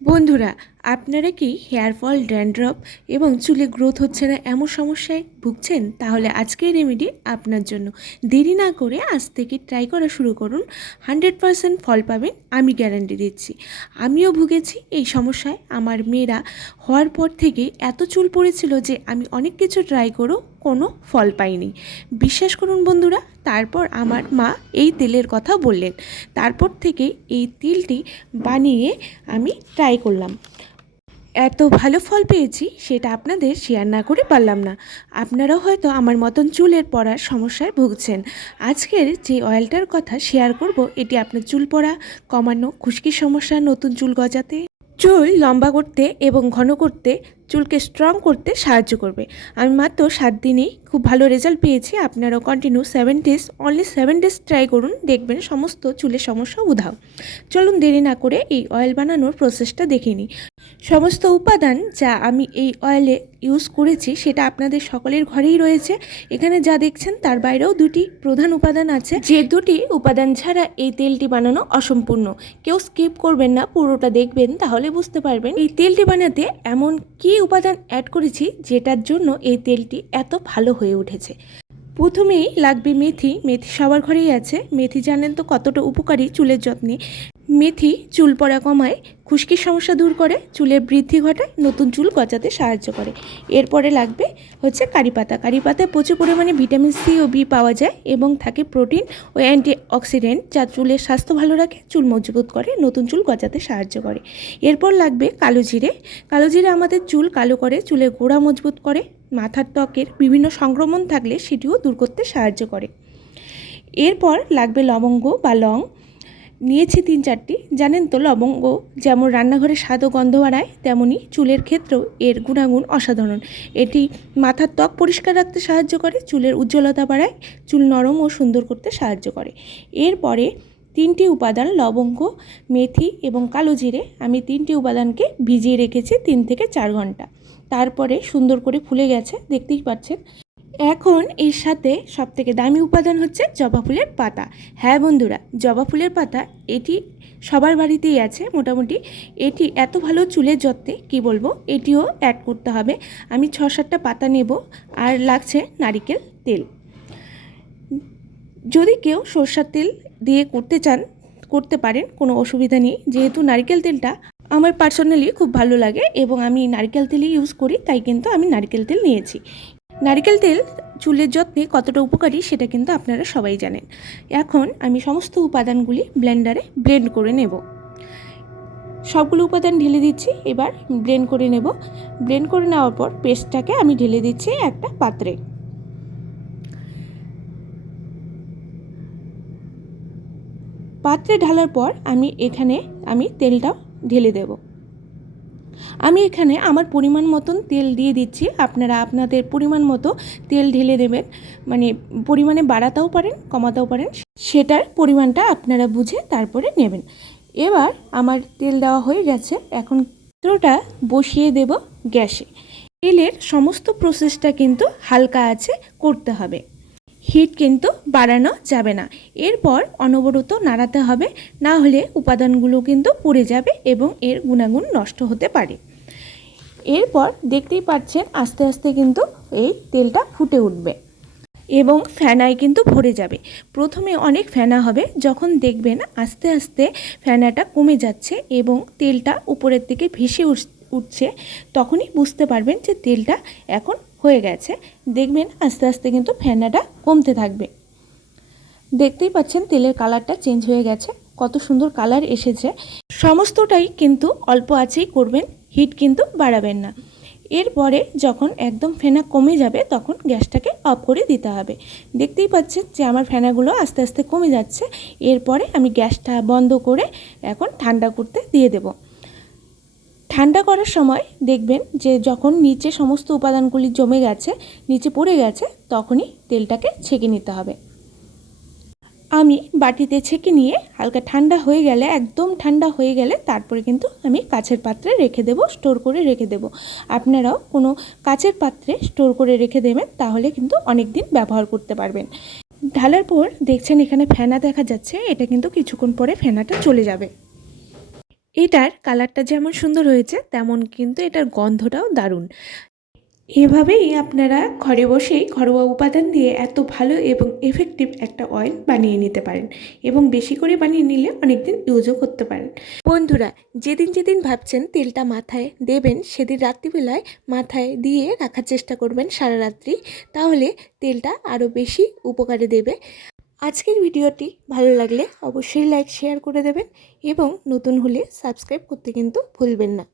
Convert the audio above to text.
বন্ধুরা, আপনারা কি হেয়ার ফল, ড্যান্ড্রফ এবং চুলে গ্রোথ হচ্ছে না এমন সমস্যায় ভুগছেন? তাহলে আজকের রেমেডি আপনার জন্য। দেরি না করে আজ থেকে ট্রাই করা শুরু করুন। হান্ড্রেড পারসেন্ট ফল পাবেন, আমি গ্যারান্টি দিচ্ছি। আমিও ভুগেছি এই সমস্যায়। আমার মেয়েরা হওয়ার পর থেকে এত চুল পড়েছিল যে আমি অনেক কিছু ট্রাই করেও কোনো ফল পাইনি। বিশ্বাস করুন বন্ধুরা, তারপর আমার মা এই তেলের কথা বললেন। তারপর থেকে এই তেলটি বানিয়ে আমি ট্রাই করলাম। এত ভালো ফল পেয়েছি, সেটা আপনাদের শেয়ার না করে পারলাম না। আপনারাও হয়তো আমার মতন চুলের পড়ার সমস্যায় ভুগছেন। আজকের যে অয়েলটার কথা শেয়ার করব, এটি আপনার চুল পড়া, কমানো, খুশকির সমস্যা, নতুন চুল গজাতে, চুল লম্বা করতে এবং ঘন করতে চুলকে স্ট্রং করতে সাহায্য করবে। আমি মাত্র সাত দিনেই খুব ভালো রেজাল্ট পেয়েছি। আপনারাও continue seven days only seven days try করুন, দেখবেন সমস্ত চুলের সমস্যা উধাও। চলুন দেরি না করে এই অয়েল বানানোর প্রসেসটা দেখে নিই। সমস্ত উপাদান যা আমি এই অয়েলে ইউজ করেছি, সেটা আপনাদের সকলের ঘরেই রয়েছে। এখানে যা দেখছেন, তার বাইরেও দুটি প্রধান উপাদান আছে। যে দুটি উপাদান ছাড়া এই তেলটি বানানো অসম্পূর্ণ। কেউ স্কিপ করবেন না, পুরোটা দেখবেন, তাহলে বুঝতে পারবেন। এই তেলটি বানাতে এমন কি উপাদান অ্যাড করেছি, যেটার জন্য এই তেলটি এত ভালো হয়ে উঠেছে। প্রথমেই লাগবে মেথি। মেথি সবার ঘরেই আছে। মেথি জানেন তো কতটা উপকারী চুলের যত্নে। মেথি চুল পড়া কমায় খুশকির সমস্যা দূর করে, চুলের বৃদ্ধি ঘটায়, নতুন চুল গজাতে সাহায্য করে। এরপরে লাগবে হচ্ছে কারি পাতা। কারি পাতায় প্রচুর পরিমাণে ভিটামিন সি ও বি পাওয়া যায় এবং থাকে প্রোটিন ও অ্যান্টি অক্সিডেন্ট যা চুলের স্বাস্থ্য ভালো রাখে, চুল মজবুত করে, নতুন চুল গজাতে সাহায্য করে। এরপর লাগবে কালো জিরে। কালো জিরে আমাদের চুল কালো করে চুলের গোড়া মজবুত করে, মাথার ত্বকের বিভিন্ন সংক্রমণ থাকলে সেটিও দূর করতে সাহায্য করে। এরপর লাগবে লবঙ্গ বা লং নিয়েছি তিন চারটি। জানেন তো লবঙ্গ, যেমন রান্নাঘরে স্বাদ ও গন্ধ বাড়ায় তেমনই চুলের ক্ষেত্রেও এর গুণাগুণ অসাধারণ। এটি মাথার ত্বক পরিষ্কার রাখতে সাহায্য করে, চুলের উজ্জ্বলতা বাড়ায়, চুল নরম ও সুন্দর করতে সাহায্য করে। এরপরে তিনটি উপাদান লবঙ্গ, মেথি এবং কালো জিরে, আমি তিনটি উপাদানকে ভিজিয়ে রেখেছি তিন থেকে চার ঘণ্টা। তারপরে সুন্দর করে ফুলে গেছে, দেখতেই পাচ্ছেন। এখন এর সাথে সবথেকে দামি উপাদান হচ্ছে জবা ফুলের পাতা। হ্যাঁ বন্ধুরা, জবা ফুলের পাতা এটি সবার বাড়িতেই আছে মোটামুটি। এটি এত ভালো চুলের যত্নে কি বলব, এটিও অ্যাড করতে হবে। আমি ছ সাতটা পাতা নেব আর লাগছে নারিকেল তেল। যদি কেউ সরষার তেল দিয়ে করতে চান, করতে পারেন, কোনো অসুবিধা নেই। যেহেতু নারকেল তেলটা আমার পার্সোনালি খুব ভালো লাগে এবং আমি নারকেল তেলই ইউজ করি, তাই কিন্তু আমি নারকেল তেল নিয়েছি। নারকেল তেল চুলের যত্নে কতটা উপকারী সেটা কিন্তু আপনারা সবাই জানেন। এখন আমি সমস্ত উপাদানগুলি ব্লেন্ডারে ব্লেন্ড করে নেব। সবগুলো উপাদান ঢেলে দিচ্ছি, এবার ব্লেন্ড করে নেব। ব্লেন্ড করে নেওয়ার পর পেস্টটাকে আমি ঢেলে দিচ্ছি একটা পাত্রে। পাত্রে ঢালার পর আমি এখানে আমি তেলটাও ঢেলে দেব। আমি এখানে আমার পরিমাণ মতন তেল দিয়ে দিচ্ছি। আপনারা আপনাদের পরিমাণ মতো তেল ঢেলে দেবেন। মানে পরিমাণে বাড়াতেও পারেন, কমাতেও পারেন। সেটার পরিমাণটা আপনারা বুঝে তারপরে নেবেন। এবার আমার তেল দেওয়া হয়ে গেছে। এখন পাত্রটা বসিয়ে দেব গ্যাসে। তেলের সমস্ত প্রসেসটা কিন্তু হালকা আছে, করতে হবে। হিট কিন্তু বাড়ানো যাবে না। এরপর অনবরত নাড়াতে হবে, না হলে উপাদানগুলো কিন্তু পুড়ে যাবে এবং এর গুণাগুণ নষ্ট হতে পারে। এরপর দেখতেই পাচ্ছেন আস্তে আস্তে কিন্তু এই তেলটা ফুটে উঠবে এবং ফেনায় কিন্তু ভরে যাবে। প্রথমে অনেক ফেনা হবে, যখন দেখবেন আস্তে আস্তে ফেনাটা কমে যাচ্ছে এবং তেলটা উপরের দিকে ভেসে উঠছে। তখনই বুঝতে পারবেন যে তেলটা এখন হয়ে গেছে। দেখবেন আস্তে আস্তে কিন্তু ফেনাটা কমতে থাকবে। দেখতেই পাচ্ছেন তেলের কালারটা চেঞ্জ হয়ে গেছে, কত সুন্দর কালার এসেছে। সমস্তটাই কিন্তু অল্প আছেই করবেন, হিট কিন্তু বাড়াবেন না। এরপরে যখন একদম ফেনা কমে যাবে, তখন গ্যাসটাকে অফ করে দিতে হবে। দেখতেই পাচ্ছেন যে আমার ফেনাগুলো আস্তে আস্তে কমে যাচ্ছে। এরপরে আমি গ্যাসটা বন্ধ করে এখন ঠান্ডা করতে দিয়ে দেবো। ঠান্ডা করার সময় দেখবেন যে যখন নিচে সমস্ত উপাদানগুলি জমে গেছে, নিচে পড়ে গেছে, তখনই তেলটাকে ছেঁকে নিতে হবে। আমি বাটিতে ছেঁকে নিয়ে হালকা ঠান্ডা হয়ে গেলে, একদম ঠান্ডা হয়ে গেলে তারপরে কিন্তু আমি কাছের পাত্রে রেখে দেব, স্টোর করে রেখে দেব। আপনারাও কোনো কাছের পাত্রে স্টোর করে রেখে দেবেন, তাহলে কিন্তু অনেক দিন ব্যবহার করতে পারবেন। ঢালার পর দেখছেন এখানে ফেনা দেখা যাচ্ছে, এটা কিন্তু কিছুক্ষণ পরে ফেনাটা চলে যাবে। এটার কালারটা যেমন সুন্দর হয়েছে, তেমন কিন্তু এটার গন্ধটাও দারুণ। এভাবেই আপনারা ঘরে বসেই ঘরোয়া উপাদান দিয়ে এত ভালো এবং এফেক্টিভ একটা অয়েল বানিয়ে নিতে পারেন এবং বেশি করে বানিয়ে নিলে অনেক দিন ইউজও করতে পারেন। বন্ধুরা, যেদিন যেদিন ভাবছেন তেলটা মাথায় দেবেন, সেদিন রাত্রিবেলায় মাথায় দিয়ে রাখার চেষ্টা করবেন সারা রাত্রি, তাহলে তেলটা আরও বেশি উপকারে দেবে। আজকের ভিডিওটি ভালো লাগলে অবশ্যই লাইক, শেয়ার করে দেবেন এবং নতুন হলে সাবস্ক্রাইব করতে কিন্তু ভুলবেন না।